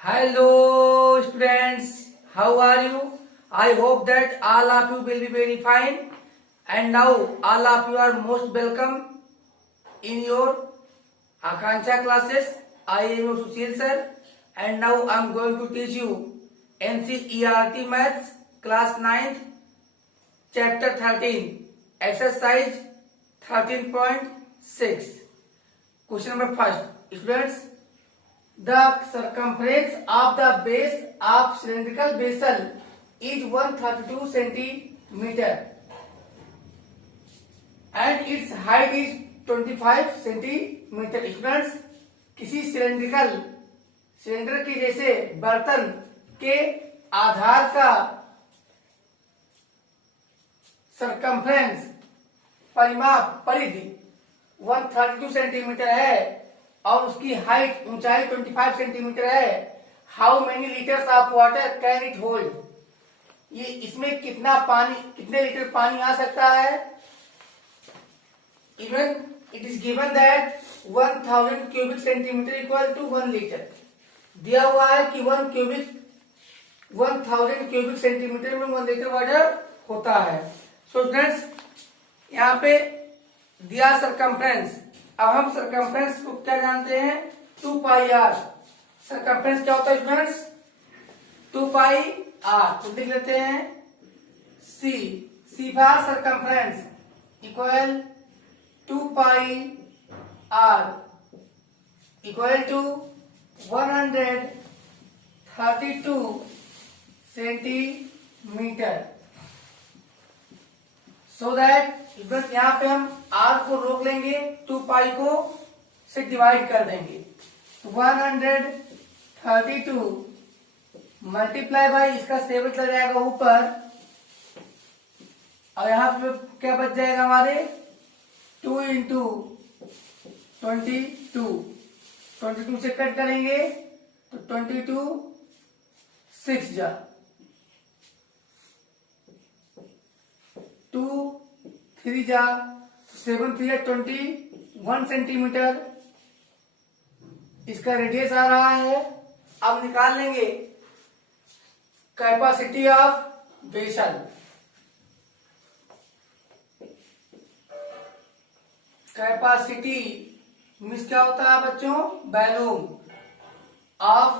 Hello students, how are you? I hope that all of you will be very fine, and now all of you are most welcome in your Akanksha classes. I am your Sushil sir, and now I am going to teach you NCERT Maths class 9th chapter 13 exercise 13.6. Question number first, students. The circumference of the base of cylindrical vessel is 132 centimeter and its height is 25 centimeter. Students, किसी cylinder के जैसे बर्तन के आधार का circumference परिमाप परिधि 132 centimetre है और उसकी हाइट ऊंचाई 25 सेंटीमीटर है. How many litres of water can it hold? ये इसमें कितने लीटर पानी आ सकता है? Even it is given that 1000 cubic centimetre equal to 1 litre. दिया हुआ है कि 1000 क्यूबिक सेंटीमीटर में 1 लीटर वाटर होता है. सो स्टूडेंट्स, यहाँ पे दिया सरकमफ्रेंस. अब हम सरकमफ्रेंस को क्या जानते हैं? 2 पाई आर. सरकमफ्रेंस क्या होता है स्टूडेंट्स? 2 pi are. तो लिख लेते हैं C for circumference equal 2 pi r equal to 132 centimetre. So that यहाँ पे हम आर को रोक लेंगे, 2 पाई को से डिवाइड कर देंगे. 132 मल्टीप्लाई बाई इसका 7 चला जाएगा ऊपर और यहाँ पे क्या बच जाएगा हमारे? 2 इंटू 22 से कट करेंगे तो 22 6 जा 2 3 जा 7 3 21 सेंटीमीटर इसका रेडियस आ रहा है. अब निकाल लेंगे capacity of vessel. Capacity means क्या होता है बच्चों? Volume of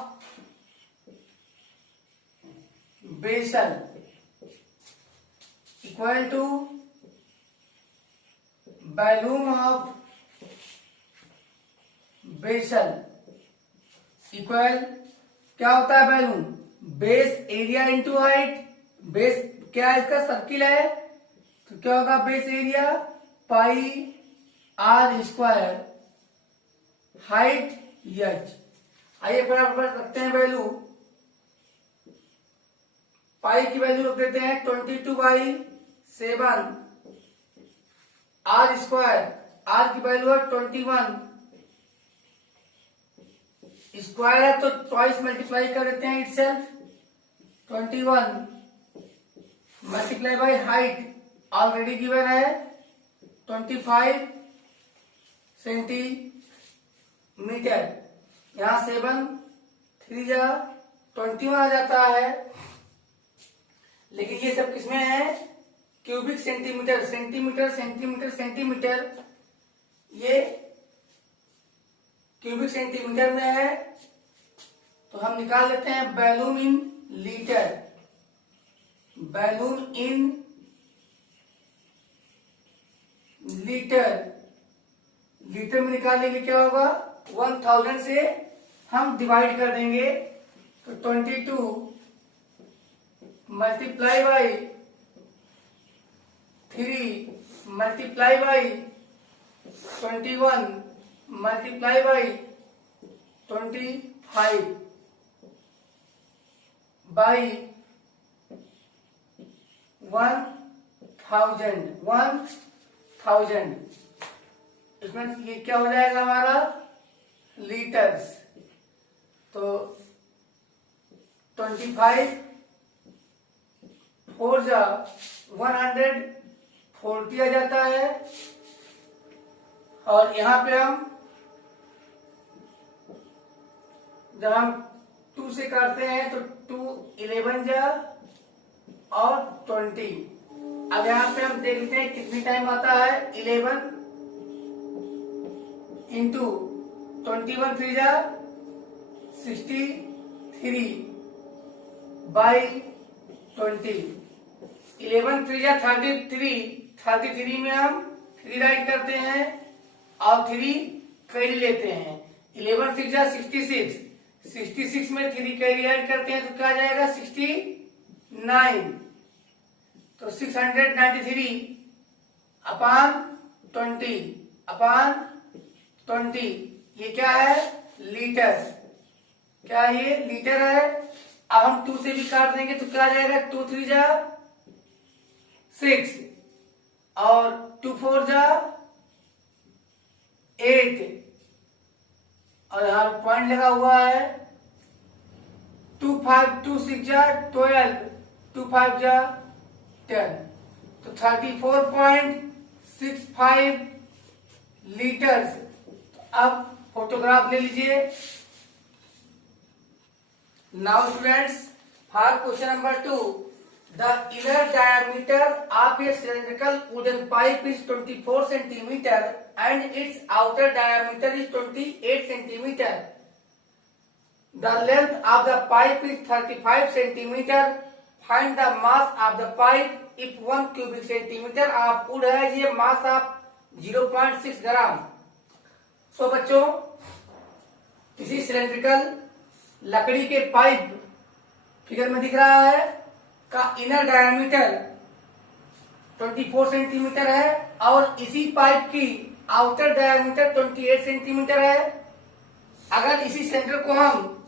vessel equal to volume of vessel equal क्या होता है? Volume base area into height. Base क्या है? इसका सर्किल है तो क्या होगा? Base area pi are square, height h. आइए बराबर रखते हैं वैल्यू. पाई की वैल्यू रख देते हैं 22/7. आर स्क्वायर, आर की वैल्यू है 21. स्क्वायर है तो ट्वाइस मल्टीप्लाई कर देते हैं itself. 21 multiply by height already given है 25 सेंटीमीटर. यहां 7 3 जा 21 आ जाता है. लेकिन ये सब किसमें है? Cubic centimetre. सेंटीमीटर ये क्यूबिक सेंटीमीटर में है तो हम निकाल लेते हैं volume in litre. Volume in litre में निकालने के लिए क्या होगा? 1000 से हम डिवाइड कर देंगे तो 22 multiply by 3 multiply by 21 multiply by 25 by 1000. इसमें ये क्या हो जाएगा हमारा? लीटर्स. तो 25 4 जा 140 आ जाता है. और यहाँ पे हम जब हम 2 से काटते हैं तो 2 11 जा और 20। अब यहाँ पे हम देख लेते हैं कितनी टाइम आता है। 11 इंटू 21 3 जा 63 बाई 20। 11 3 जा 33 में हम 3 राइट करते हैं और 3 कैरी लेते हैं। 11 6 जा 66 में 3 कैरी ऐड करते हैं तो क्या आ जाएगा 69। तो 693 अपान 20 ये क्या है लीटर। क्या ये लीटर है। अब हम 2 से भी काट देंगे तो क्या आ जाएगा 2 3 जा 6 और 2 4 जा 8 और यहाँ पॉइंट लगा हुआ है। 2 5 2 6 जा 12 2 5 जा 10 तो 34.65 लीटर्स। अब फोटोग्राफ ले लीजिए। Now students for question number 2 the inner diameter of A cylindrical wooden pipe is 24 centimetre and its outer diameter is 28 centimeter. The length of the pipe is 35 centimeter. Find the mass of the pipe if 1 cubic centimeter of wood has a mass of 0.6 ग्राम। सो बच्चों किसी cylindrical लकड़ी के pipe figure में दिख रहा है का inner diameter 24 centimetre है और इसी पाइप की आउटर डायमीटर 28 सेंटीमीटर है। अगर इसी सिलेंडर को हम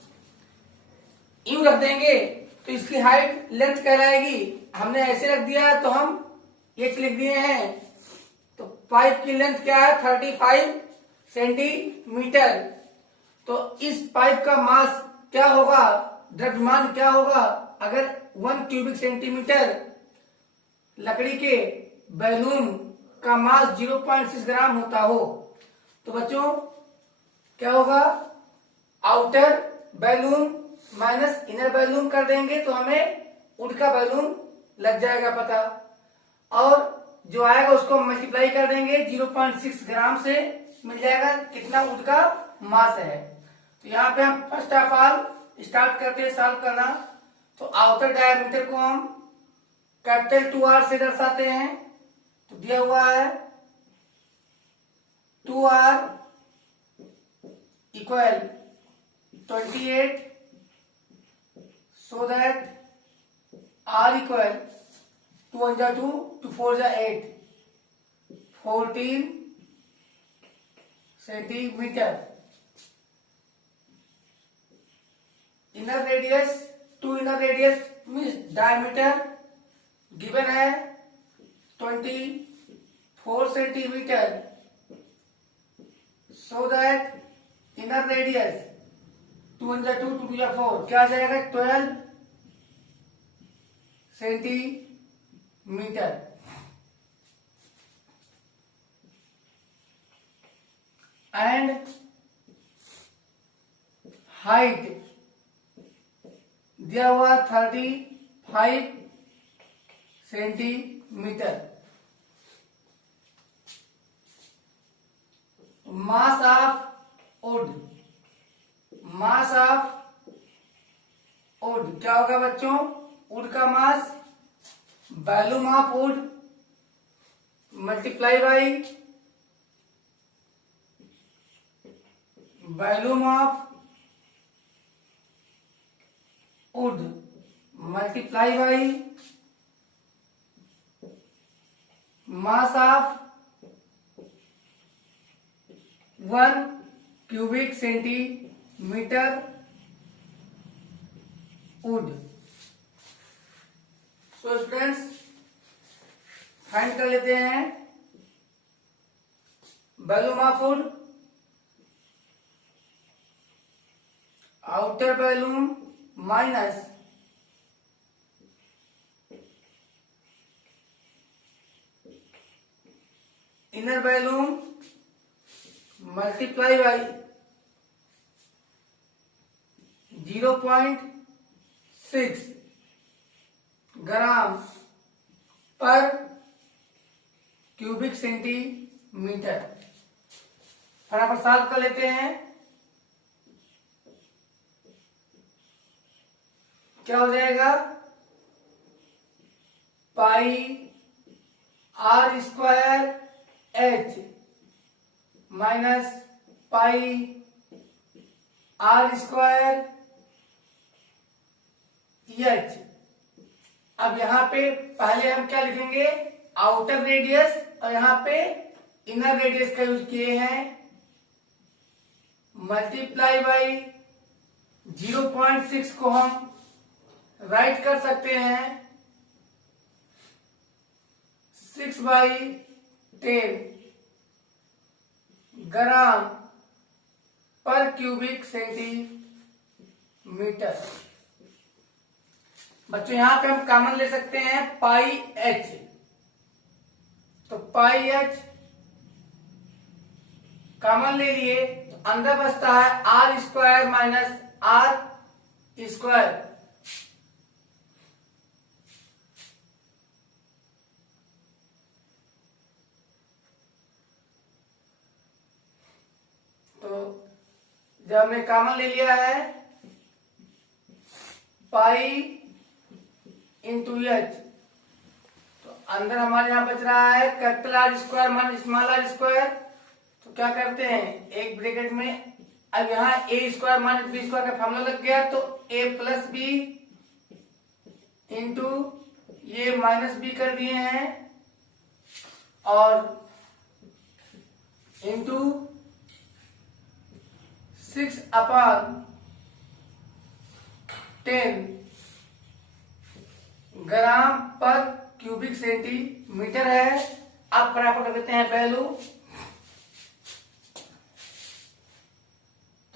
यूं रख देंगे तो इसकी हाइट लेंथ कहलाएगी। हमने ऐसे रख दिया तो हम एच लिख दिए हैं। तो पाइप की लेंथ क्या है 35 सेंटीमीटर। तो इस पाइप का मास क्या होगा द्रव्यमान क्या होगा अगर 1 क्यूबिक सेंटीमीटर लकड़ी के बैलून का मास 0.6 ग्राम होता हो तो बच्चों क्या होगा outer balloon minus inner balloon कर देंगे तो हमें वुड का बैलून लग जाएगा पता। और जो आएगा उसको मल्टीप्लाई कर देंगे 0.6 ग्राम से मिल जाएगा कितना वुड का मास है। तो यहाँ पे हम फर्स्ट ऑफ ऑल स्टार्ट करते हैं सॉल्व करना। तो आउटर डायमीटर को हम कैपिटल 2R से दर्शाते हैं। तो दिया हुआ है 2R equal 28 so that R equal 2 1 जा 2 2 4 जा 8 14 centimetre. Inner radius to inner radius means diameter given है 24 centimetre so that inner radius 2 1 जा 2 2 2 जा 4 क्या आ जाएगा 12 सेंटीमीटर। एंड हाइट दिया हुआ 35 सेंटीमीटर। मास ऑफ वुड क्या होगा बच्चों वुड का mass volume of would multiply by volume of would multiply by mass of 1 cubic centimetre would. So students find कर लेते हैं volume of would. Outer volume minus inner volume multiply by 0.6 ग्राम पर cubic centimetre. फटाफट solve कर लेते हैं। क्या हो जाएगा? Pi are square H minus pi are square H. अब यहां पे पहले हम क्या लिखेंगे? आउटर रेडियस, और यहां पे इनर रेडियस का यूज किए हैं। मल्टीप्लाई बाई 0.6 को हम राइट कर सकते हैं 6/10 ग्राम पर क्यूबिक सेंटीमीटर। बच्चों यहां पे हम कॉमन ले सकते हैं पाई एच, तो पाई एच कॉमन ले लिए तो अंदर बचता है r square minus r square. तो जब हमने कॉमन ले लिया है पाई इंटू एच, तो अंदर हमारे यहां बच रहा है capital R square minus small r square. तो क्या करते हैं, एक ब्रैकेट में, अब यहाँ a square minus b square का फॉर्मूला लग गया, तो ए प्लस बी इंटू ये माइनस बी कर दिए हैं और इंटू 6/10 ग्राम पर क्यूबिक सेंटीमीटर है। अब बराबर कर देते हैं वैल्यू।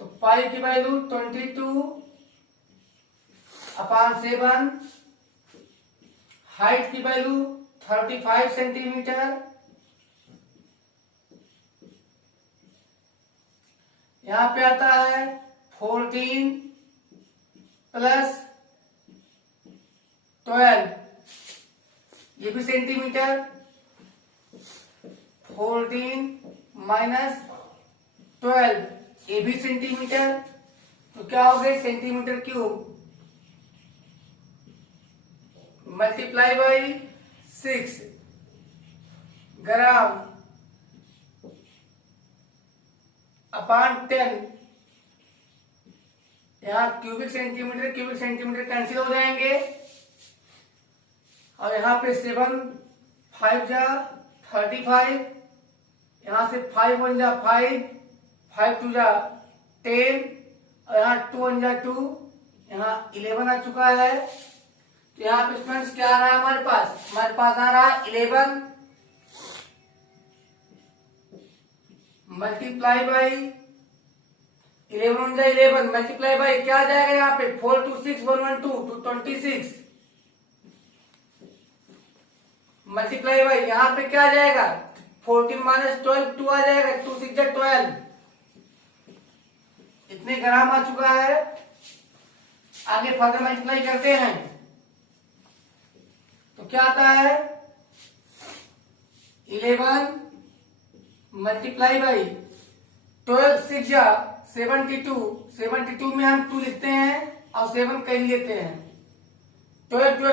तो पाई की वैल्यू 22/7, हाइट की वैल्यू 35 सेंटीमीटर, यहां पे आता है 14 प्लस 12, ये भी सेंटीमीटर, 14 माइनस 12 ये भी सेंटीमीटर। तो क्या हो गए? Centimetre cube multiply by 6 gram upon 10। यहां क्यूबिक सेंटीमीटर कैंसिल हो जाएंगे और यहां पे 7 5 जा 35, यहां से 5 1 जा 5, 5 2 जा 10 और यहाँ 2 1 जा 2, यहाँ 11 आ चुका है। तो यहाँ पे स्टूडेंट्स क्या आ रहा है हमारे पास आ रहा है 11 मल्टीप्लाई बाई 11 1 जा 11 मल्टीप्लाई बाई क्या आ जाएगा यहाँ पे 4 2 6 1 1 2 26 मल्टीप्लाई बाई यहाँ पे क्या आ जाएगा 14 माइनस 12 2 आ जाएगा 2 6 जा 12, इतने ग्राम आ चुका है। आगे फर्दर मल्टीप्लाई करते हैं तो क्या आता है 11 मल्टीप्लाई बाई 12 6 जा 72 में हम 2 लिखते हैं और 7 कहीं लेते हैं। 12 2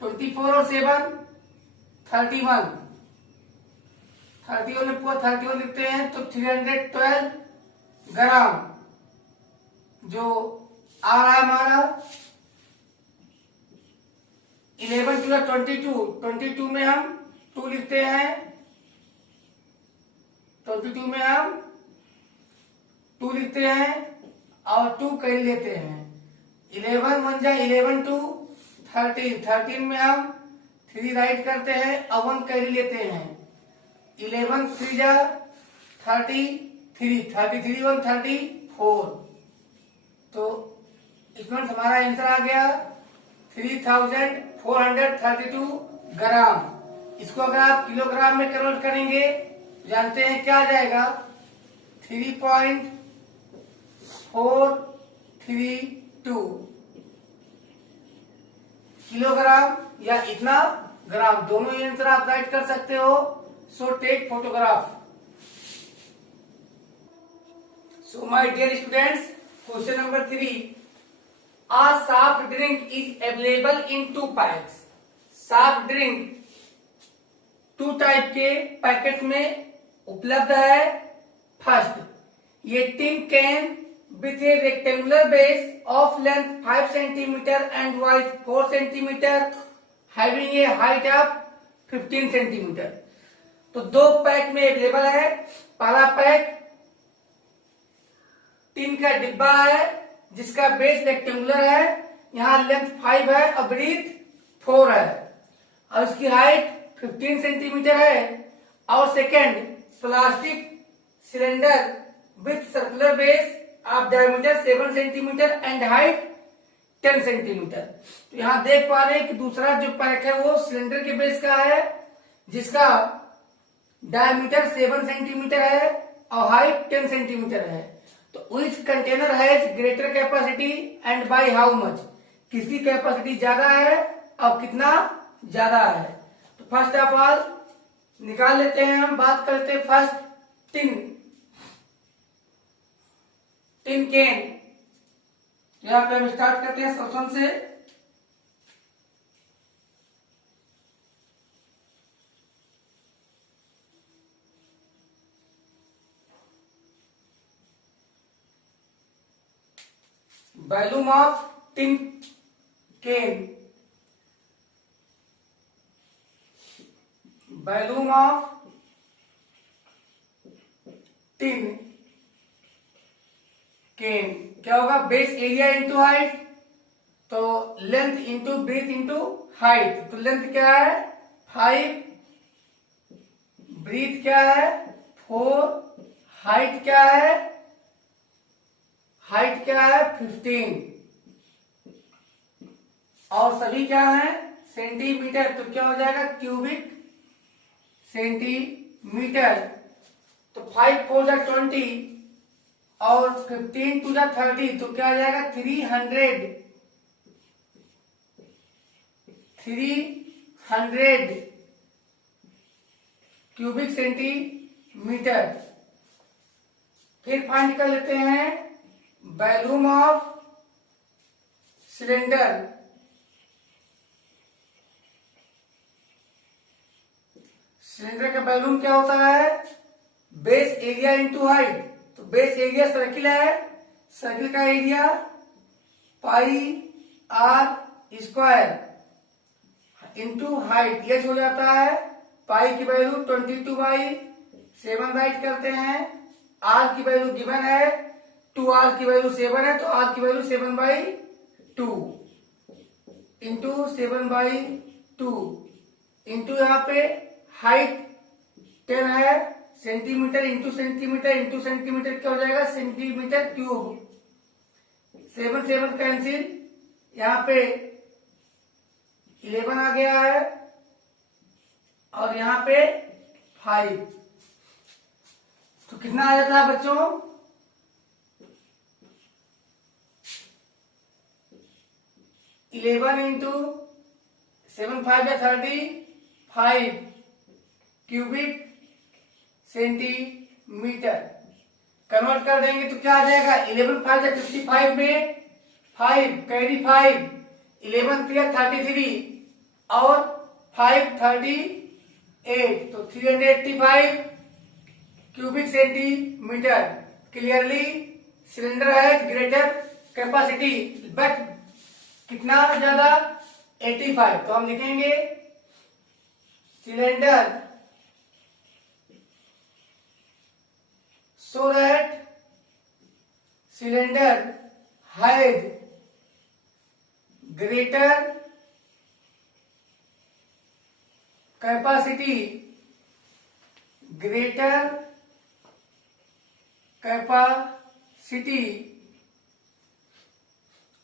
24 और 7 31 में पूरा 31 लिखते हैं तो 312 ग्राम जो आ रहा है हमारा। 11 2 22 में हम 2 लिखते हैं, 22 में हम 2 लिखते हैं और 2 कहीं लेते हैं। 11 1 जा 11 2 13 में हम 3 राइट करते हैं और 1 कहीं लेते हैं। 11 3 जा 33 1 34। तो स्टूडेंट्स हमारा आंसर आ गया 3432 ग्राम। इसको अगर आप किलोग्राम में कन्वर्ट करेंगे जानते हैं क्या आ जाएगा 3.4 32 किलोग्राम या इतना ग्राम, दोनों ही आंसर आप राइट कर सकते हो। So take photograph. So my dear students, question number 3, a soft drink is available in 2 packs। Soft drink 2 type के पैकेट में उपलब्ध है। फर्स्ट, ये tin can with a rectangular base of length 5 centimetre and wide 4 centimetre having a height of 15 centimetre. तो 2 pack में available है। पहला pack tin का डिब्बा है जिसका बेस रेक्टेंगुलर है, यहाँ लेंथ 5 है और ब्रीथ 4 है और उसकी हाइट 15 सेंटीमीटर है। और second, plastic cylinder with circular base of diameter 7 centimetre and height 10 centimetre. तो यहाँ देख पा रहे हैं कि दूसरा जो पैक है वो सिलेंडर के बेस का है जिसका डायमीटर 7 सेंटीमीटर है और हाइट 10 सेंटीमीटर है। तो which container has greater capacity and by how much, किसकी कैपेसिटी ज्यादा है और कितना ज्यादा है। तो फर्स्ट ऑफ ऑल निकाल लेते हैं, हम बात करते हैं फर्स्ट टिन कैन। यहाँ पे हम स्टार्ट करते हैं सॉल्यूशन से। Volume of tin can, volume of tin can क्या होगा, बेस एरिया इंटू हाइट, तो length into breadth into height. तो लेंथ क्या है 5, ब्रीथ क्या है 4, हाइट क्या है 15 और सभी क्या है सेंटीमीटर। तो क्या हो जाएगा क्यूबिक सेंटीमीटर। तो 5 4 जा 20 और 15 2 जा 30, तो क्या आ जाएगा 300 क्यूबिक सेंटीमीटर। फिर फाइंड कर लेते हैं वॉल्यूम ऑफ सिलेंडर। सिलेंडर का वॉल्यूम क्या होता है, बेस एरिया इंटू हाइट। तो बेस एरिया सर्किल है, सर्किल का area pi are square into height, ये हो जाता है पाई की वैल्यू 22/7 राइट करते हैं। आर की वैल्यू गिवन है 2r की वैल्यू 7 है, तो r की वैल्यू 7/2 इंटू 7/2 इंटू यहाँ पे हाइट 10 है, सेंटीमीटर इंटू सेंटीमीटर क्या हो जाएगा सेंटीमीटर क्यूब। 7 7 कैंसिल, यहाँ पे 11 आ गया है और यहाँ पे 5। तो कितना आ जाता है बच्चों 11 इंटू 7 5 या 35 क्यूबिक सेंटीमीटर। कन्वर्ट कर देंगे तो क्या आ जाएगा 11 5 या 55 में 5 कैरी 5, 11 3 33 और 5 38, तो 385 क्यूबिक सेंटीमीटर। क्लियरली सिलेंडर है ग्रेटर कैपेसिटी, बट कितना ज्यादा 85। तो हम लिखेंगे cylinder so that cylinder has greater capacity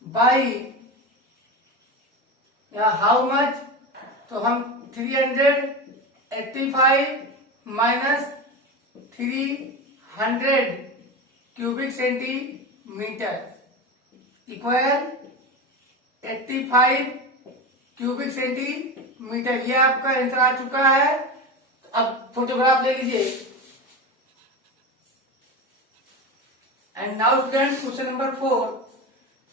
by या हाउ मच, तो हम 385 minus 300 cubic centimetre. Equal 85 cubic centimetre. ये आपका आंसर आ चुका है। अब फोटोग्राफ ले लीजिए। And now students, question number 4,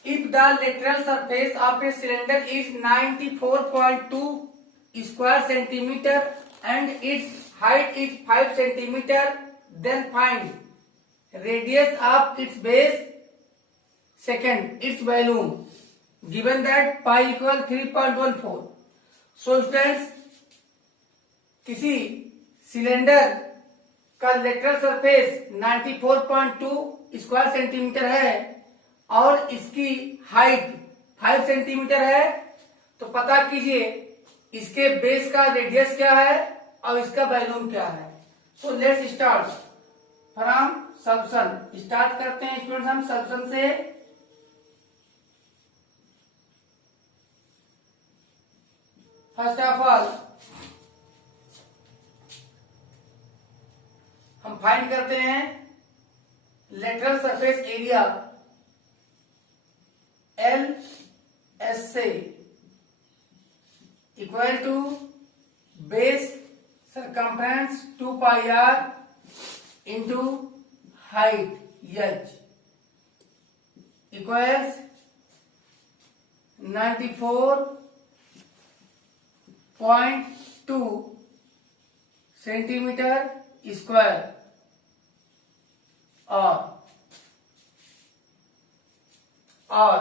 if the lateral surface of a cylinder is 94.2 square centimeter and its height is 5 centimeter, then find radius of its base, second its volume, given that pi equal 3.14. So students, किसी cylinder का lateral surface 94.2 square centimetre है और इसकी height 5 centimetre है, तो पता कीजिए इसके बेस का रेडियस क्या है और इसका वॉल्यूम क्या है। So let's start from solution. Start करते हैं स्टूडेंट्स हम सॉल्यूशन से। फर्स्ट ऑफ ऑल हम फाइंड करते हैं lateral surface area L S से equal to base circumference 2 pi R into height H equals 94.2 centimetre square. और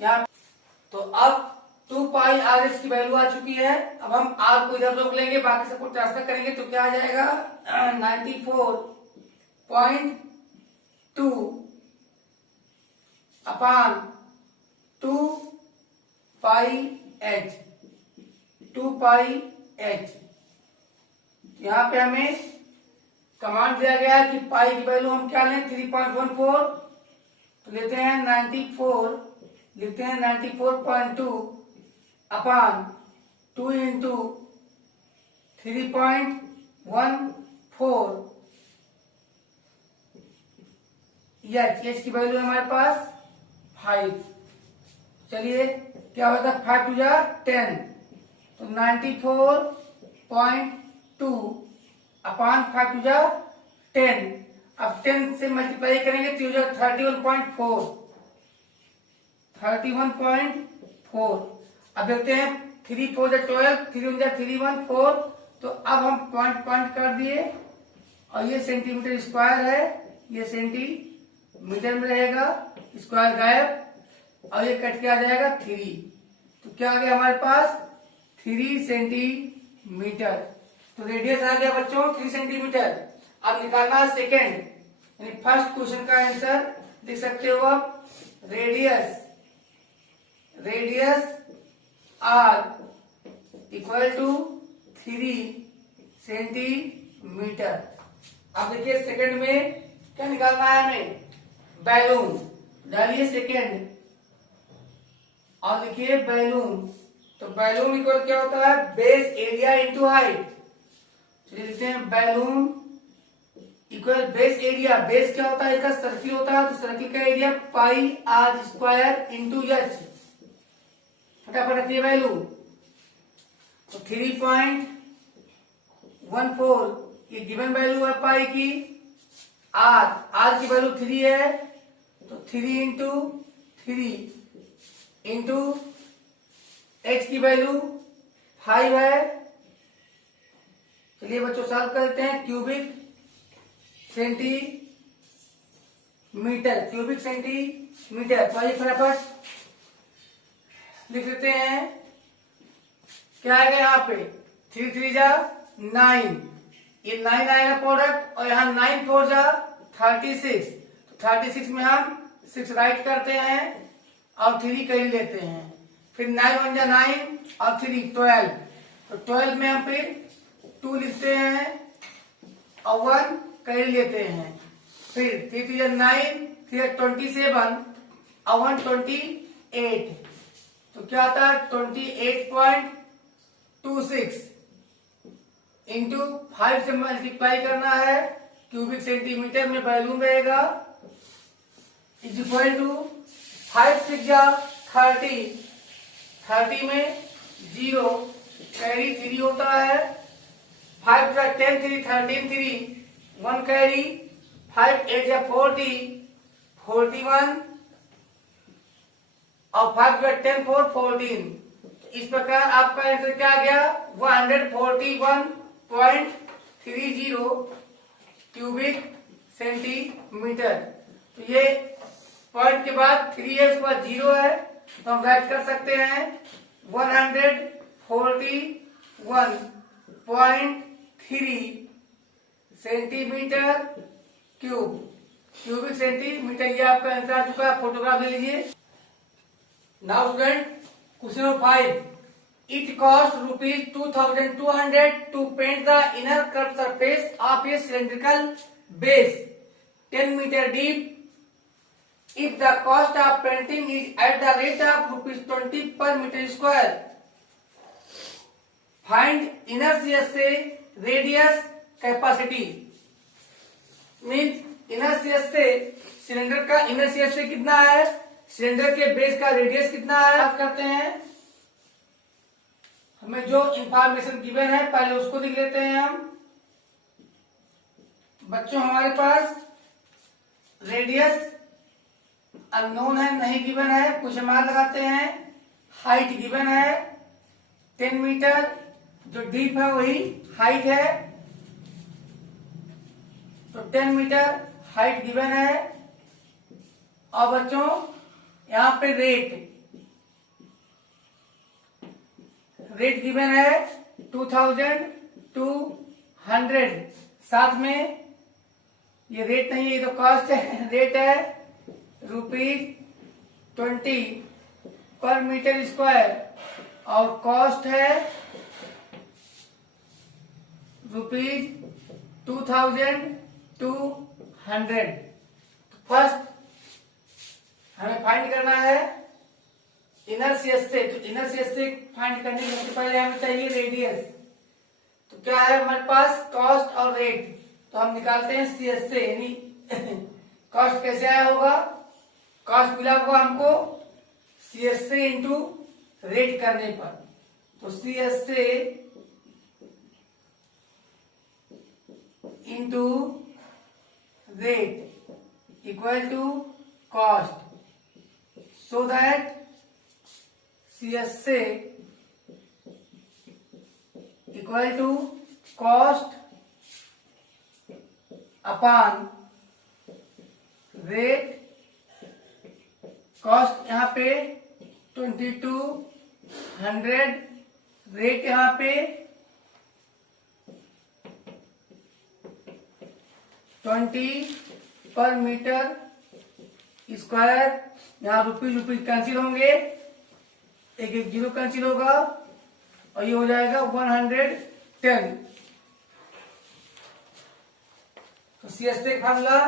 यहाँ तो अब 2 पाई आर एस की वैल्यू आ चुकी है। अब हम आर को इधर रोक लेंगे, बाकी सबको ट्रांसफर करेंगे तो क्या आ जाएगा 94.2 अपान 2 पाई एच 2 पाई एच। यहाँ पे हमें कमांड दिया गया है कि पाई की वैल्यू हम क्या लें 3.14, तो लेते हैं 94, लिखते हैं 94.2 अपान 2 इंटू 3.14 एच की वैल्यू है हमारे पास 5। चलिए क्या होता है 5 टू जा 10, तो 94.2 अपान 5 टू जा 10। अब 10 से मल्टीप्लाई करेंगे तो 31.4। अब देखते हैं 3 4 जा 12, 3 1 जा 3 1 4। तो अब हम पॉइंट कर दिए और ये सेंटीमीटर स्क्वायर है, ये सेंटीमीटर में रहेगा, स्क्वायर गायब और ये कट के आ जाएगा 3। तो क्या आ गया हमारे पास 3 सेंटीमीटर। तो रेडियस आ गया बच्चों 3 सेंटीमीटर। अब निकालना है सेकेंड, यानी फर्स्ट क्वेश्चन का आंसर लिख सकते हो आप। Radius r equal to 3 centimetre. अब देखिए सेकेंड में क्या निकालना है हमें, वॉल्यूम। डालिए सेकेंड और लिखिए वॉल्यूम। तो वॉल्यूम इक्वल क्या होता है बेस एरिया इंटू हाइट। चलिए लिखते हैं volume equal base area. Base क्या होता है इसका सर्किल होता है, तो सर्किल का area pi are square into h. फटाफट रखिए वैल्यू। तो 3.14 ये गिवन वैल्यू है पाई की। आर की वैल्यू 3 है, तो 3 इंटू 3 इंटू एच की वैल्यू 5 है। चलिए बच्चों सॉल्व करते हैं। Cubic centimetre. तो आइए फटाफट लिख लेते हैं। क्या आएगा यहाँ पे 3 3 जा 9, ये 9 आएगा प्रोडक्ट, और यहाँ 9 4 जा 36। तो 36 में हम 6 राइट करते हैं और 3 कहीं लेते हैं। फिर 9 1 जा 9 और 3 12। तो 12 में हम फिर 2 लिखते हैं और 1 कहीं लेते हैं। फिर 3 3 जा 9, 3 27 और 1 28। तो क्या आता है 28.26 इंटू 5 से मल्टीप्लाई करना है, क्यूबिक सेंटीमीटर में वॉल्यूम रहेगा, इज इक्वल टू 5 6 जा 30, 30 में 0 कैरी 3 होता है। 5 जा 10 3 13 3 1 कैरी। 5 8 जा 40 41 और 5 जा 10 4 14। इस प्रकार आपका आंसर क्या आ गया 141.30 क्यूबिक सेंटीमीटर। तो ये पॉइंट के बाद 3 है, उसके बाद 0 है, तो हम राइट कर सकते हैं 141.3 सेंटीमीटर क्यूबिक सेंटीमीटर। ये आपका आंसर आ चुका है। फोटोग्राफ ले लीजिए। Now student, question number 5, it cost rupees 2200 to paint the inner curved surface of a cylindrical base 10 meter deep if the cost of painting is at the rate of rupees 20 per meter square. Find inner CSA radius capacity. Means inner CSA cylinder का inner CSA कितना है, cylinder के base का radius कितना है, बात करते हैं। हमें जो इंफॉर्मेशन गिवन है पहले उसको लिख लेते हैं हम। बच्चों, हमारे पास रेडियस अननोन है, नहीं गिवन है, कुछ मान लगाते हैं। हाइट गिवन है 10 मीटर, जो डीप है वही हाइट है, तो 10 मीटर हाइट गिवन है। और बच्चों यहाँ पे रेट गिवन है 2200। साथ में ये रेट नहीं है, ये तो कॉस्ट है, रेट है ₹20 पर मीटर स्क्वायर और कॉस्ट है ₹2200। फर्स्ट हमें फाइंड करना है इनर CSA। तो इनर CSA फाइंड करने के लिए पहले हमें चाहिए रेडियस। तो क्या है हमारे पास कॉस्ट और रेट, तो हम निकालते हैं CSA, यानी कॉस्ट कैसे आया होगा, कॉस्ट मिला होगा हमको CSA इंटू रेट करने पर। तो CSA into rate equal to cost, so that CSA equal to cost upon rate। Cost यहाँ पे 2200, रेट यहाँ पे 20 पर मीटर स्क्वायर। यहाँ रुपीज कैंसिल होंगे, एक एक जीरो कैंसिल होगा और ये हो जाएगा 110। तो CSA का फार्मूला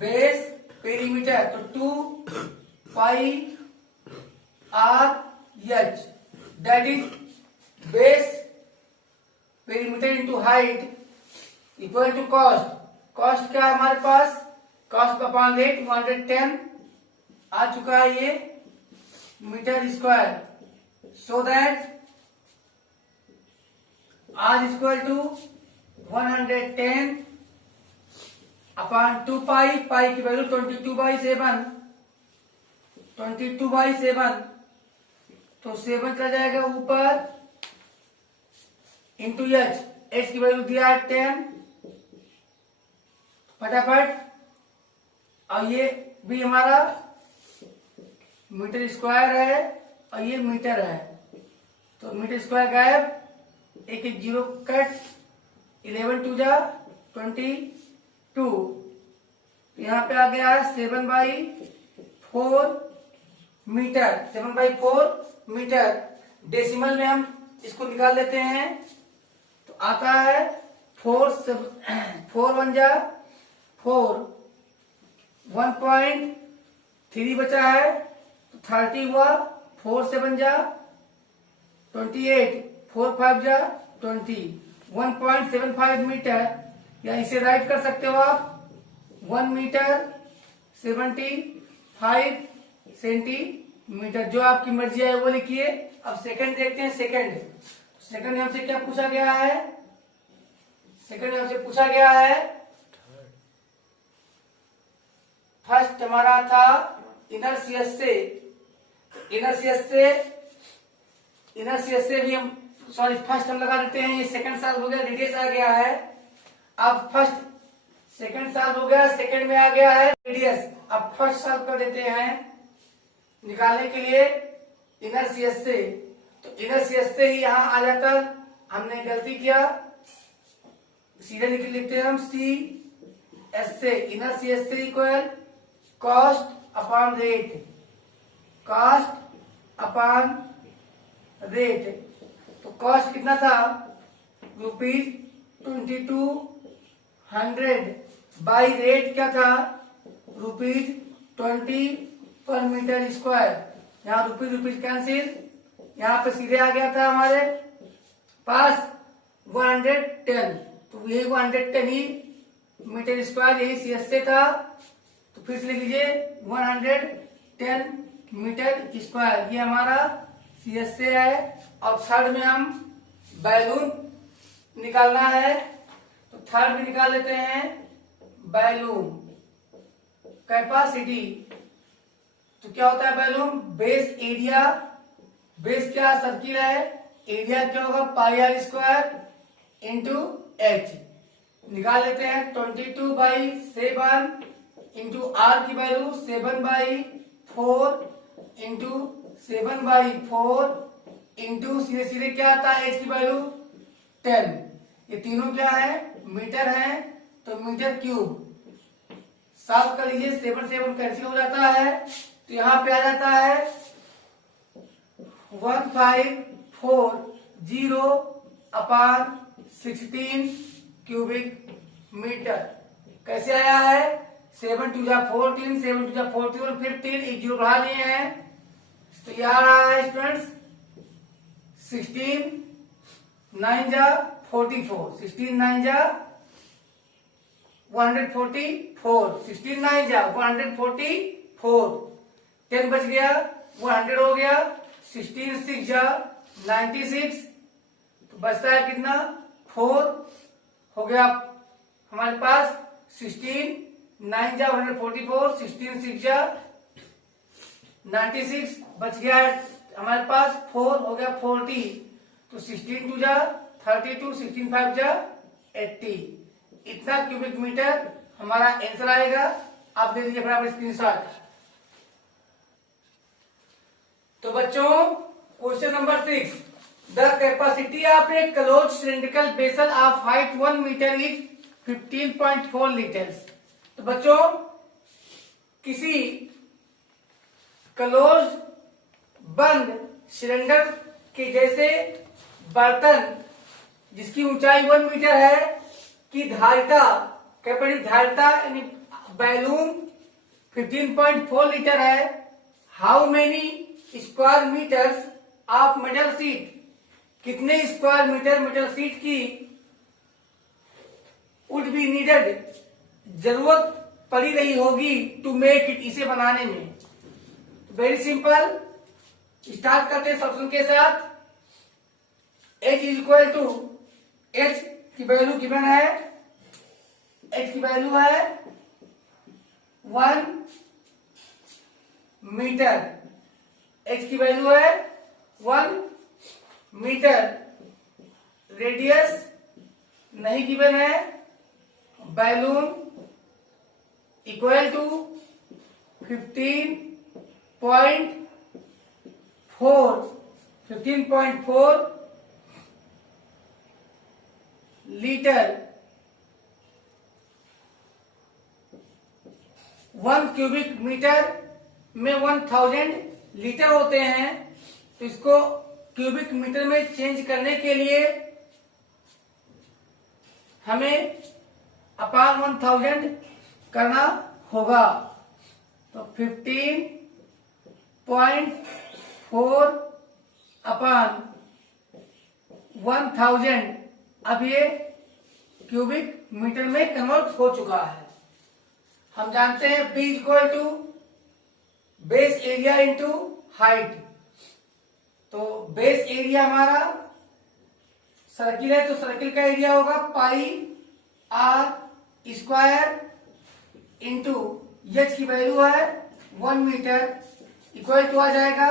बेस पेरीमीटर, तो 2πr/h, that is base perimeter into height equal to cost. Cost क्या है हमारे पास, कॉस्ट अपॉन रेट 110 आ चुका है ये metre square. So that R equal to 110 upon 2π, pi की वैल्यू 22/7, 22/7, तो 7 चला जाएगा ऊपर इंटू h की वैल्यू दिया है 10, फटाफट। और ये भी हमारा मीटर स्क्वायर है और ये मीटर है, तो मीटर स्क्वायर गायब, एक एक जीरो कट, 11 2 जा 22। यहाँ पे आ गया 7/4 मीटर, 7/4 मीटर। डेसिमल में हम इसको निकाल लेते हैं, तो आता है 4 1 जा 4, 1.3 बचा है, तो 30 हुआ, 4 7 जा 28, 4 5 जा 20, 1.75 मीटर, या इसे राइट कर सकते हो आप 1 मीटर 75 सेंटीमीटर, जो आपकी मर्जी है वो लिखिए। अब सेकंड देखते हैं। सेकंड में हमसे क्या पूछा गया है? सेकंड में हमसे पूछा गया है, फर्स्ट हमारा था इनर्शियस से भी हम फर्स्ट हम लगा देते हैं, ये सेकंड सॉल्व हो गया, रेडियस आ गया है। अब फर्स्ट सेकंड सॉल्व हो गया, सेकंड में आ गया है रेडियस। अब फर्स्ट सॉल्व कर देते हैं निकालने के लिए इनर्शियस से, तो इनर्शियस से ही यहां आ जाता, हमने गलती किया, सीधे लिखते हैं हम सी एस से, इनर्शियस से इक्वल कॉस्ट अपॉन रेट। तो कॉस्ट कितना था? ₹2200 बाई रेट क्या था? ₹20 पर मीटर स्क्वायर। यहाँ रुपीज कैंसिल, यहाँ पे सीधे आ गया था हमारे पास 110, तो यही 110 ही मीटर स्क्वायर, यही सीएस से था। तो फिर से लिख लीजिए 110 मीटर स्क्वायर, ये हमारा सीएस से है। और थर्ड में हम बैलून निकालना है, तो थर्ड में निकाल लेते हैं बैलून कैपेसिटी। तो क्या होता है बैलून? बेस एरिया, बेस क्या सर्किल है, एरिया क्या होगा? Pi are square into H. निकाल लेते हैं 22/7 इंटू आर की वैल्यू 7/4 इंटू 7/4 इंटू सीधे सीधे क्या आता है एच की वैल्यू 10। ये तीनों क्या है? मीटर है, तो मीटर क्यूब। सॉल्व कर लीजिए, 7 7 कैंसिल हो जाता है, तो यहाँ पे आ जाता है 1540/16 क्यूबिक मीटर। कैसे आया है? 7 2 जा 14, 7 2 जा 41, 15, एक जीरो बढ़ा लिए हैं, तो ये आ रहा है स्टूडेंट्स 16 9 जा 44, 16 9 जा 144, 16 9 जा 144, 10 बच गया, 100 हो गया, 16 6 जा 96, तो बचता है कितना? 4 हो गया हमारे पास। 16 9 जा 144, 16 6 जा 96, बच गया हमारे पास 4 हो गया 40, तो 16 2 जा 32, 16 5 जा 80। इतना क्यूबिक मीटर हमारा आंसर आएगा। आप दे दीजिए बराबर स्क्रीनशॉट। तो बच्चों question number 6, the capacity of a close cylindrical vessel of height 1 metre is 15.4 litres. तो बच्चों किसी क्लोज बंद सिलेंडर के जैसे बर्तन जिसकी ऊंचाई 1 मीटर है की धारिता, कैपेसिटी धारिता यानी बैलून 15.4 लीटर है। How many square metres of metal sheet, कितने स्क्वायर मीटर मेटल शीट की वुड बी नीडेड, जरूरत पड़ी रही होगी टू मेक इट, इसे बनाने में। वेरी सिंपल, स्टार्ट करते हैं सॉल्यूशन के साथ। H is equal to, H की वैल्यू गिवन है, H की वैल्यू है 1 मीटर, H की वैल्यू है 1 मीटर। रेडियस नहीं गिवन है, volume equal to 15.4 litre. 1 cubic metre में 1000 लीटर होते हैं, तो इसको क्यूबिक मीटर में चेंज करने के लिए हमें अपान 1000 करना होगा। तो 15.4 अपान 1000, अब ये क्यूबिक मीटर में कन्वर्ट हो चुका है। हम जानते हैं B equal to base area into height. तो बेस एरिया हमारा सर्किल है, तो सर्किल का एरिया होगा pi are square into h की वैल्यू है 1 मीटर, इक्वल टू आ जाएगा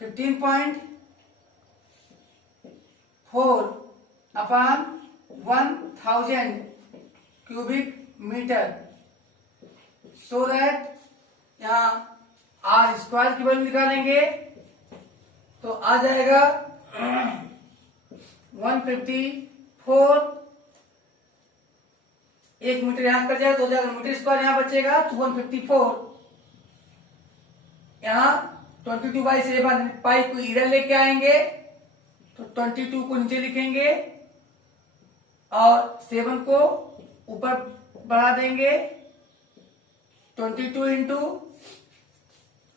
15.4 upon 1000 cubic metre. So that यहाँ आर स्क्वायर की वैल्यू निकालेंगे तो आ जाएगा 154, 1 मीटर यहां कर जाए तो हो जाएगा मीटर स्क्वायर, यहां बचेगा तो 154। यहां 22/7 पाई को इधर लेके आएंगे तो 22 को नीचे लिखेंगे और 7 को ऊपर बढ़ा देंगे। 22 इंटू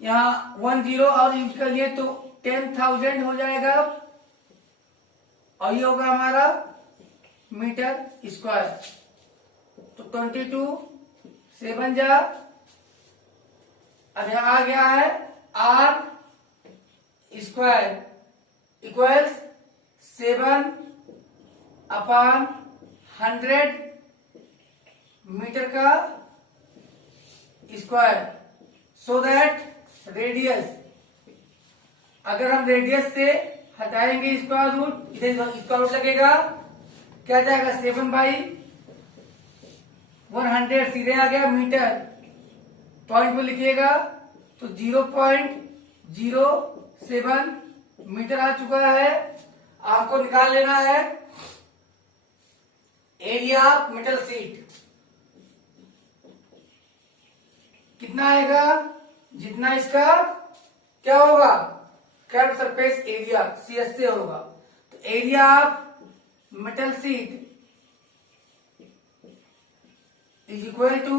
यहाँ 10 और यूज कर लिए तो 10,000 हो जाएगा और ये होगा हमारा मीटर स्क्वायर। तो 22 7 जा, अब यहां आ गया है r square equals 7 upon 100 metre का स्क्वायर। सो दैट रेडियस, अगर हम रेडियस से हटाएंगे स्क्वायर रूट, इधर स्क्वायर रूट लगेगा, क्या जाएगा 7/100 सीधे आ गया मीटर, पॉइंट में लिखिएगा तो 0.07 मीटर आ चुका है। आपको निकाल लेना है एरिया ऑफ मेटल शीट। कितना आएगा, जितना इसका क्या होगा कर्व सरफेस एरिया CS से होगा। तो area of metal sheet is equal to,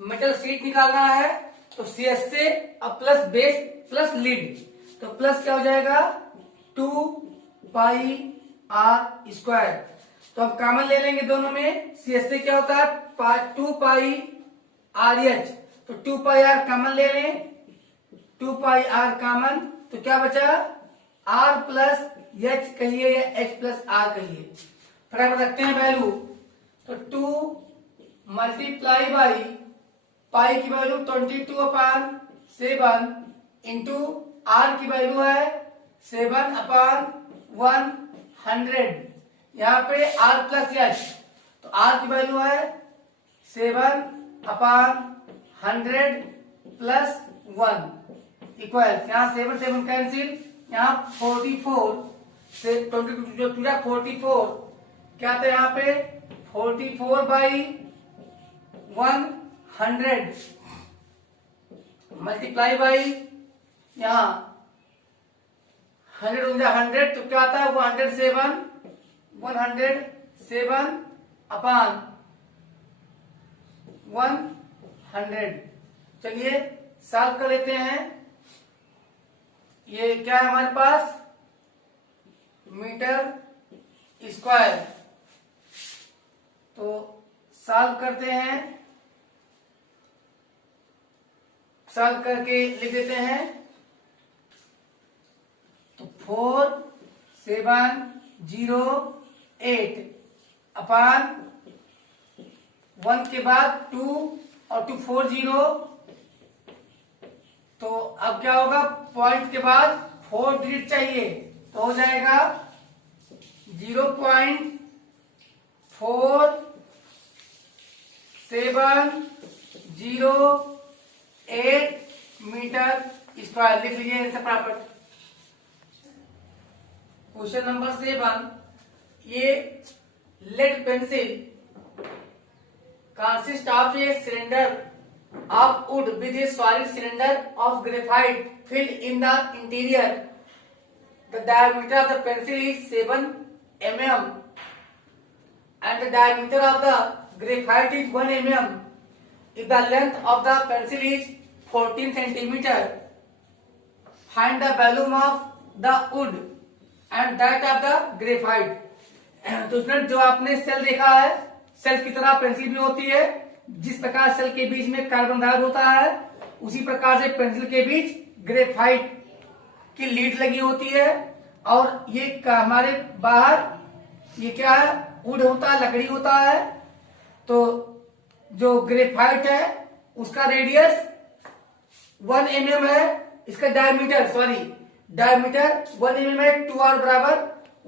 metal sheet निकालना है तो CS से अब प्लस बेस प्लस लीड, तो प्लस क्या हो जाएगा 2 पाई आर स्क्वायर। तो अब कॉमन ले लेंगे दोनों में, CS से क्या होता है 2 पाई आर एच, तो 2 पाई आर कॉमन ले लें, 2 पाई आर कॉमन, तो क्या बचा आर प्लस एच कहिए या एच प्लस आर कहिए, फटाफट रखते हैं वैल्यू। तो 2 मल्टीप्लाई बाई पाई की वैल्यू 22/7 इंटू आर की वैल्यू है 7/100। यहाँ पे आर प्लस एच, तो आर की वैल्यू है 7/100 प्लस 1 इक्वल, यहाँ 7 7 कैंसिल, यहाँ 44 से 22 44, क्या था यहाँ पे 44/100 मल्टीप्लाई बाई यहाँ 100 तो क्या आता है वो 107 अपॉन 100। चलिए सॉल्व कर लेते हैं। ये क्या है हमारे पास मीटर स्क्वायर, तो सॉल्व करते हैं, सॉल्व करके लिख देते हैं। तो 4708 अपॉन 1 के बाद 2 और 240, तो अब क्या होगा पॉइंट के बाद 4 डिजिट चाहिए, तो हो जाएगा 0.4708 मीटर स्क्वायर लिख लीजिए ऐसे फटाफट। क्वेश्चन नंबर 7, ये lead pencil consist of a cylinder of wood with a solid cylinder of graphite filled in the interior. The diameter of the pencil is 7 mm and the diameter of the graphite is 1 mm. If the length of the pencil is 14 centimeter, find the volume of the wood and that of the graphite. तो student जो आपने cell देखा है, cell की तरह pencil भी होती है। जिस प्रकार सेल के बीच में कार्बन डाइऑक्साइड होता है, उसी प्रकार से पेंसिल के बीच ग्रेफाइट की लीड लगी होती है। और ये हमारे बाहर ये क्या है, वुड होता है, लकड़ी होता है। तो जो ग्रेफाइट है उसका रेडियस 1 mm है, इसका डायमीटर 1 mm है, 2r बराबर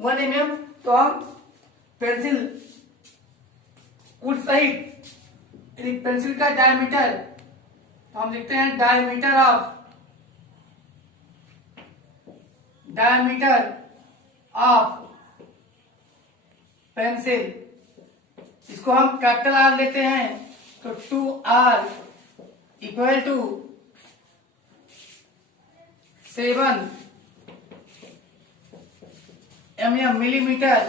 1 mm। तो हम पेंसिल वुड सहित पेंसिल का डायमीटर, तो हम लिखते हैं डायमीटर ऑफ पेंसिल, इसको हम कैपिटल आर लेते हैं। तो 2r equal to 7 mm millimeter,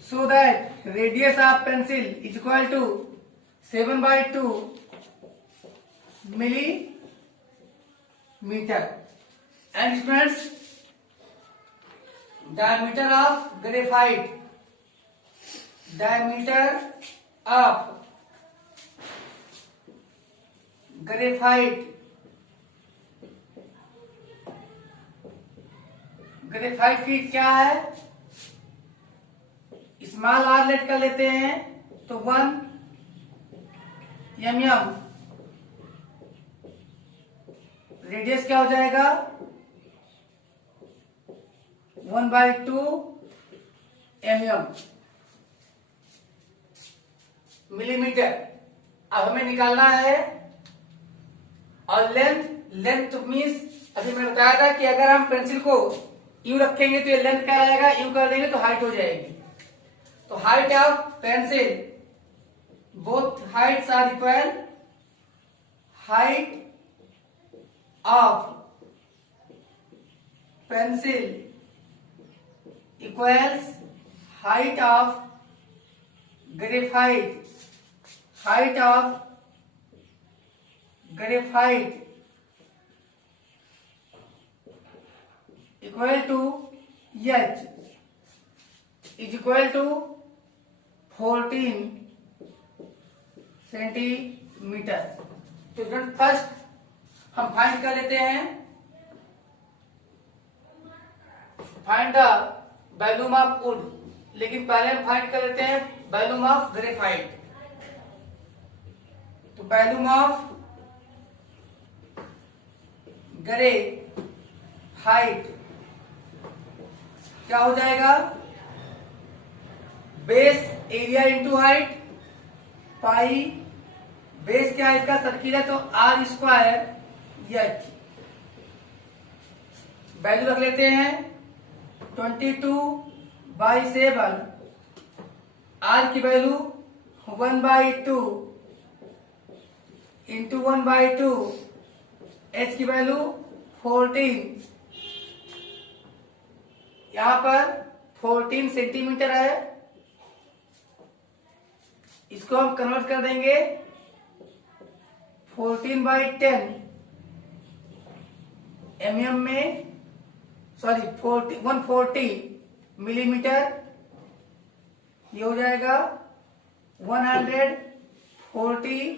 so that radius of pencil is equal to 7/2 millimeter. And students, diameter of graphite graphite की क्या है, स्मॉल आर लेट कर लेते हैं। तो 1 mm, रेडियस क्या हो जाएगा 1/2 mm मिलीमीटर। अब हमें निकालना है और लेंथ मीन्स अभी मैंने बताया था कि अगर हम पेंसिल को यू रखेंगे तो ये लेंथ क्या रहेगा, यू कर देंगे तो हाइट हो जाएगी। तो height of pencil, both heights are equal, height of pencil equals height of graphite equal to h is equal to 14 centimetre. तो फर्स्ट हम फाइंड कर लेते हैं, find the volume of wood. लेकिन पहले हम फाइंड कर लेते हैं वॉल्यूम ऑफ ग्रेफाइट। तो वॉल्यूम ऑफ ग्रेफाइट क्या हो जाएगा, base area into height, pi, base क्या है इसका सर्किल है तो r स्क्वायर h। वैल्यू रख लेते हैं 22/7, r की वैल्यू 1/2 इंटू 1/2, h की वैल्यू 14, यहां पर 14 सेंटीमीटर है। इसको हम कन्वर्ट कर देंगे 14/10 mm में, 140 मिलीमीटर, ये हो जाएगा 140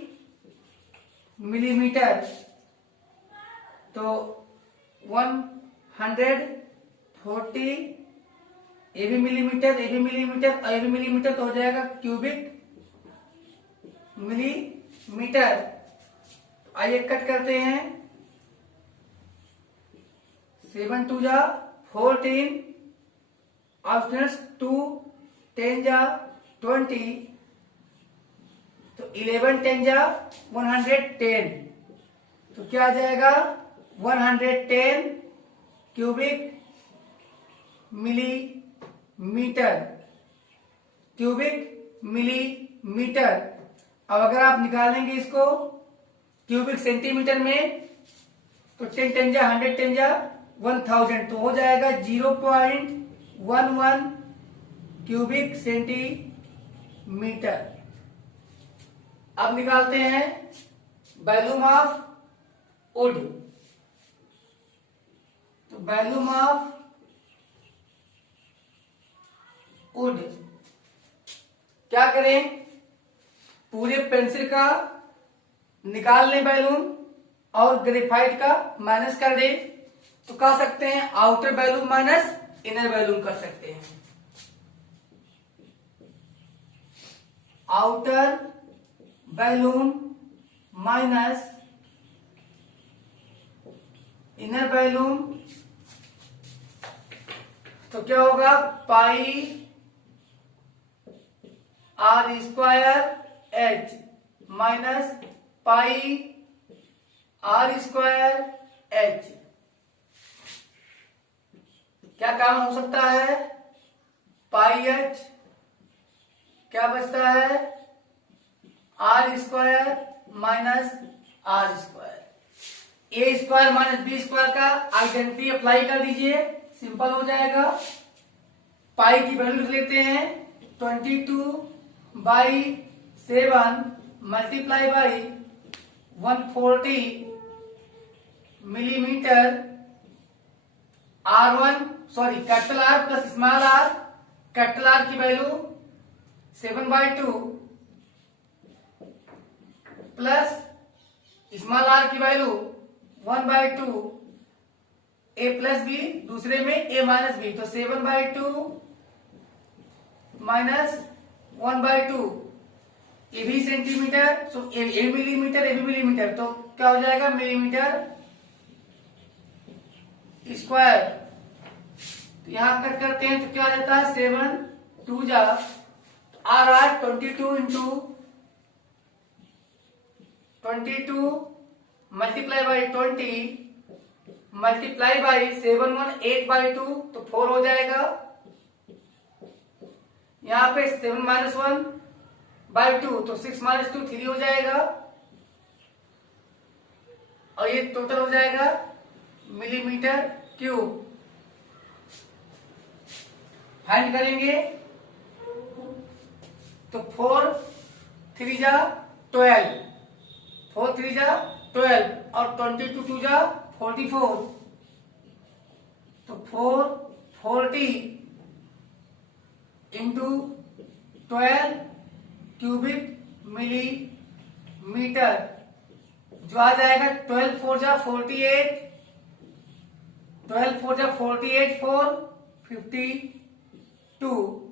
मिलीमीटर। तो 140, ये भी मिलीमीटर, ये भी मिलीमीटर और ये भी मिलीमीटर, तो हो जाएगा क्यूबिक मिलीमीटर। आइए कट करते हैं, 7 2 जा 14 और 2 10 जा 20, तो 11 10 जा 110। तो क्या आ जाएगा 110 क्यूबिक मिलीमीटर। अब अगर आप निकालेंगे इसको क्यूबिक सेंटीमीटर में, तो 10 10 जा 100 10 जा 1000, तो हो जाएगा 0.11 क्यूबिक सेंटीमीटर। अब निकालते हैं वॉल्यूम ऑफ वुड। तो वॉल्यूम ऑफ वुड। क्या करें, पूरे पेंसिल का निकाल लें बैलून और ग्रेफाइट का माइनस कर दें, तो कह सकते हैं outer balloon minus inner balloon कर सकते हैं। Outer balloon minus inner balloon, तो क्या होगा, pi are square H minus pi are square H. क्या काम हो सकता है, पाई एच, क्या बचता है, r square minus r square. A square minus b square का आइडेंटिटी अप्लाई कर दीजिए, सिंपल हो जाएगा। पाई की वैल्यू लिख लेते हैं 22/7 multiply by 140 millimetre R1 sorry capital r plus small r. Capital r की वैल्यू 7/2 प्लस स्मॉल आर की वैल्यू 1/2, ए प्लस बी, दूसरे में ए माइनस बी, तो 7/2 माइनस 1/2, ए भी सेंटीमीटर, सो ए मिलीमीटर, ए भी मिलीमीटर, तो क्या हो जाएगा, मिलीमीटर स्क्वायर। तो यहां कट करते हैं तो क्या आ जाता है, 7 2 जा r r 22 into 22 multiply by 20 multiply by 7 1 8/2, तो 4 हो जाएगा। यहां पे 7 माइनस 1/2, तो 6 माइनस 2 3 हो जाएगा, और ये टोटल हो जाएगा मिलीमीटर क्यूब। फाइंड करेंगे तो 4 3 जा 12, 4 3 जा 12 और 22 2 जा 44, तो 440 इंटू 12 क्यूबिक मिलीमीटर, जो आ जाएगा 12 4 जा 48, 12 4 जा 48 4 52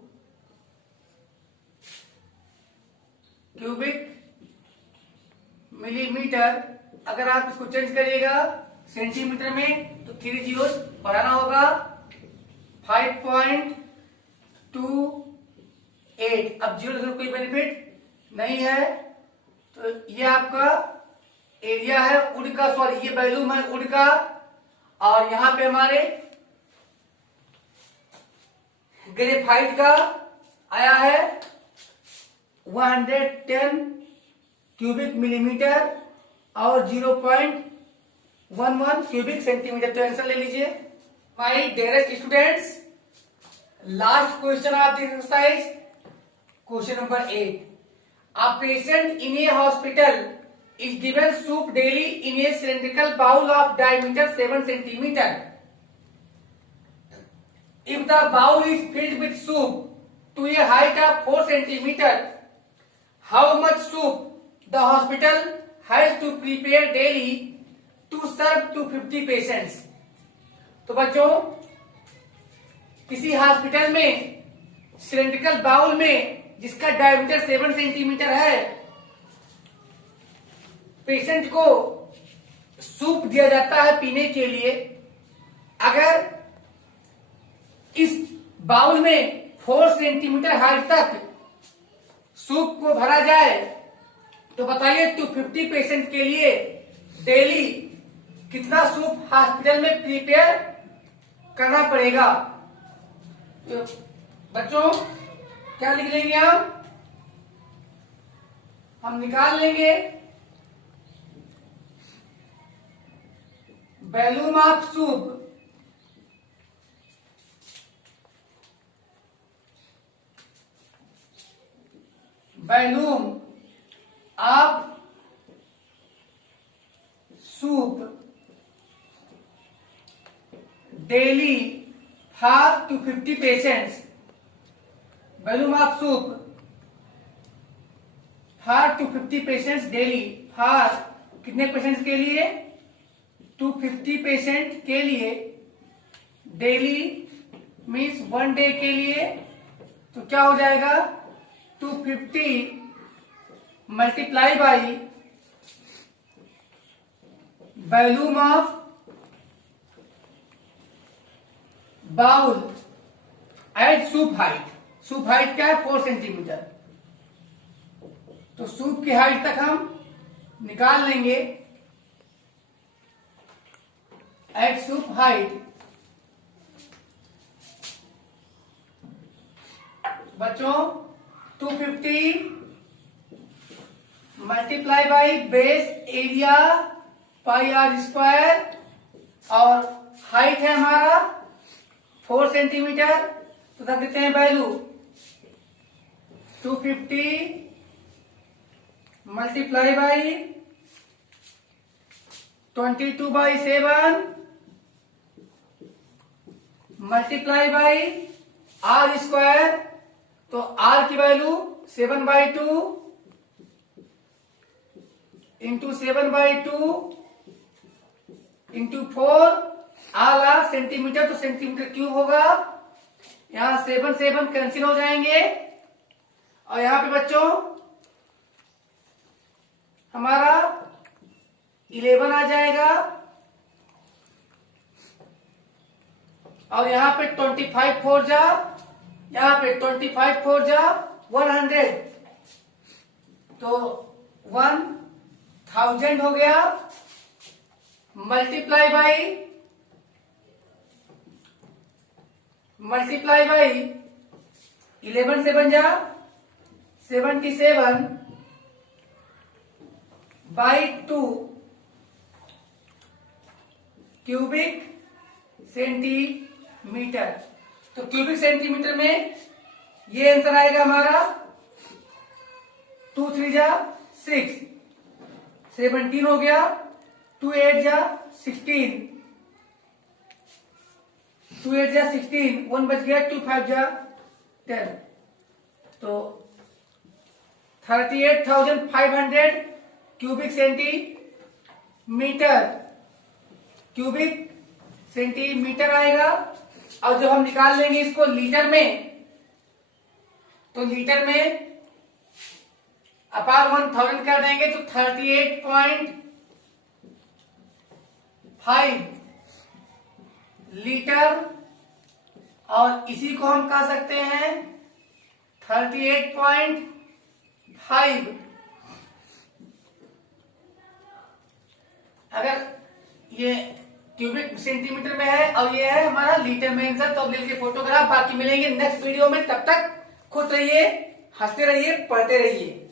क्यूबिक मिलीमीटर। अगर आप इसको चेंज करिएगा सेंटीमीटर में तो 3 जीरो बढ़ाना होगा, 5.28। अब जीरो से कोई बेनिफिट नहीं है, तो ये आपका एरिया है वुड का, सॉरी ये वैल्यूम है वुड का, और यहां पे हमारे ग्रेफाइट का आया है 110 क्यूबिक मिलीमीटर और 0.11 क्यूबिक सेंटीमीटर। तो आंसर ले लीजिए। My dearest students, last question of this exercise, question number 8। A patient in a hospital is given soup daily in a cylindrical bowl of diameter 7 centimeter. If the bowl is filled with soup to a height of 4 centimeter, how much soup the hospital has to prepare daily to serve to 50 patients? तो बच्चों, किसी hospital में cylindrical bowl में जिसका diameter 7 centimetre है, patient को soup दिया जाता है पीने के लिए। अगर इस बाउल में 4 सेंटीमीटर हाइट तक सूप को भरा जाए तो बताइए 250 पेशेंट के लिए डेली कितना सूप हॉस्पिटल में प्रिपेयर करना पड़ेगा। तो बच्चों क्या लिख लेंगे, हम निकाल लेंगे volume of soup, volume of soup daily for 250 patients. Volume of soup for 250 patients daily, for कितने पेशेंट्स के लिए, 250 पेशेंट के लिए, डेली मीन्स 1 डे के लिए, तो क्या हो जाएगा 250 multiply by volume of bowl at soup height. Soup height क्या है 4 सेंटीमीटर, तो सूप की हाइट तक हम निकाल लेंगे एट सूप हाइट। बच्चों 250 multiply by base area pi are square, और हाइट है हमारा 4 सेंटीमीटर, तो रख देते हैं value 250 multiply by 22/7 multiply by r square, तो आर की value 7/2 into 7/2 into 4, r r centimetre, तो सेंटीमीटर क्यूब होगा। यहां 7 7 कैंसिल हो जाएंगे, और यहां पे बच्चों हमारा 11 आ जाएगा, और यहां पे 25 4 जा, यहां पे 25 4 जा 100, तो 1000 हो गया, मल्टीप्लाई बाई 11 से बन जा 77 बाई 2 क्यूबिक सेंटीमीटर। तो क्यूबिक सेंटीमीटर में ये आंसर आएगा हमारा 2 3 जा 6, 17 हो गया, 2 8 जा 16, 2 8 जा 16, 1 बच गया, 2 5 जा 10, तो 38,500 क्यूबिक सेंटीमीटर आएगा। और जब हम निकाल लेंगे इसको लीटर में, तो लीटर में अपार 1000 कर देंगे, तो 38.5 लीटर, और इसी को हम कह सकते हैं 38.5। अगर ये क्यूबिक सेंटीमीटर में है और ये है हमारा लीटर में आंसर, तो अब ले लीजिए फोटोग्राफ। बाकी मिलेंगे नेक्स्ट वीडियो में, तब तक खुश रहिए, हंसते रहिए, पढ़ते रहिए।